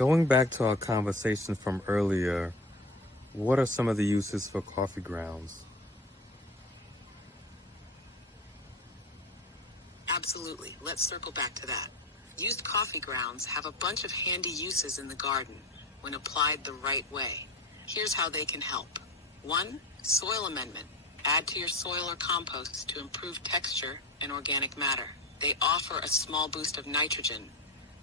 Going back to our conversation from earlier, what are some of the uses for coffee grounds? Absolutely. Let's circle back to that. Used coffee grounds have a bunch of handy uses in the garden when applied the right way. Here's how they can help. 1. Soil amendment. Add to your soil or compost to improve texture and organic matter. They offer a small boost of nitrogen,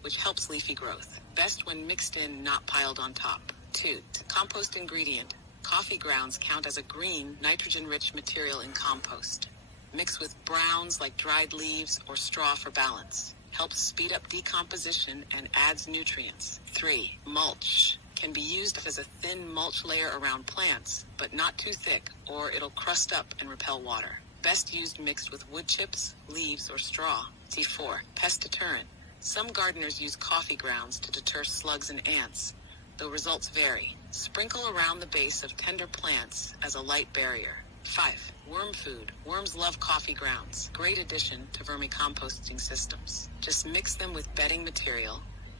which helps leafy growth. Best when mixed in, not piled on top. 2. Compost ingredient. Coffee grounds count as a green, nitrogen-rich material in compost. Mix with browns like dried leaves or straw for balance. Helps speed up decomposition and adds nutrients. 3. Mulch. Can be used as a thin mulch layer around plants, but not too thick or it'll crust up and repel water. Best used mixed with wood chips, leaves, or straw. T4. Pest deterrent. Some gardeners use coffee grounds to deter slugs and ants, though results vary. Sprinkle around the base of tender plants as a light barrier. 5. Worm food. Worms love coffee grounds. Great addition to vermicomposting systems. Just mix them with bedding material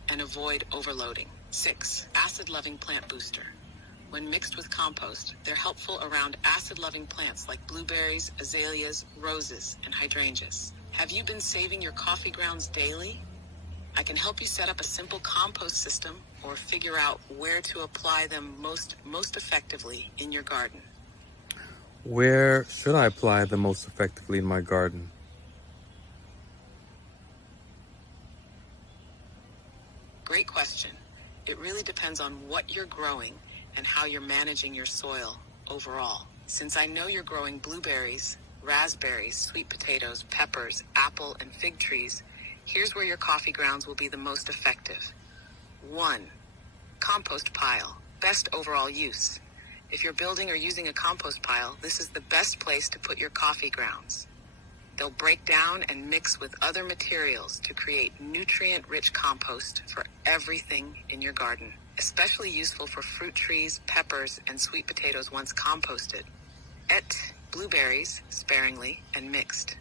and avoid overloading. 6. Acid-loving plant booster. When mixed with compost, they're helpful around acid-loving plants like blueberries, azaleas, roses, and hydrangeas. Have you been saving your coffee grounds daily? I can help you set up a simple compost system or figure out where to apply them most effectively in your garden. Where should I apply them most effectively in my garden? Great question. It really depends on what you're growing and how you're managing your soil overall. Since I know you're growing blueberries, raspberries, sweet potatoes, peppers, apple, and fig trees, here's where your coffee grounds will be the most effective. 1. Compost pile. Best overall use. If you're building or using a compost pile, this is the best place to put your coffee grounds. They'll break down and mix with other materials to create nutrient-rich compost for everything in your garden. Especially useful for fruit trees, peppers, and sweet potatoes once composted. Et blueberries sparingly and mixed.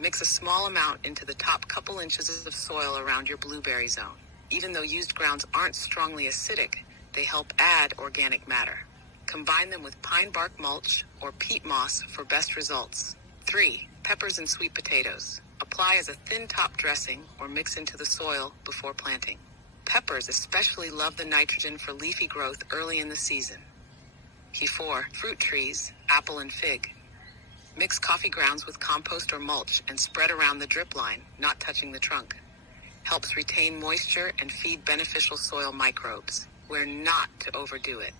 Mix a small amount into the top couple inches of soil around your blueberry zone. Even though used grounds aren't strongly acidic, they help add organic matter. Combine them with pine bark mulch or peat moss for best results. 3. Peppers and sweet potatoes. Apply as a thin top dressing or mix into the soil before planting. Peppers especially love the nitrogen for leafy growth early in the season. T4. Fruit trees, apple and fig. Mix coffee grounds with compost or mulch and spread around the drip line, not touching the trunk. Helps retain moisture and feed beneficial soil microbes. Where not to overdo it.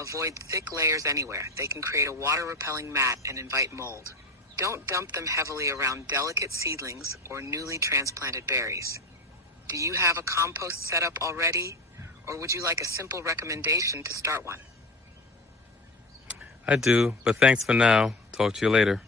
Avoid thick layers anywhere. They can create a water-repelling mat and invite mold. Don't dump them heavily around delicate seedlings or newly transplanted berries. Do you have a compost setup already, or would you like a simple recommendation to start one? I do, but thanks for now. Talk to you later.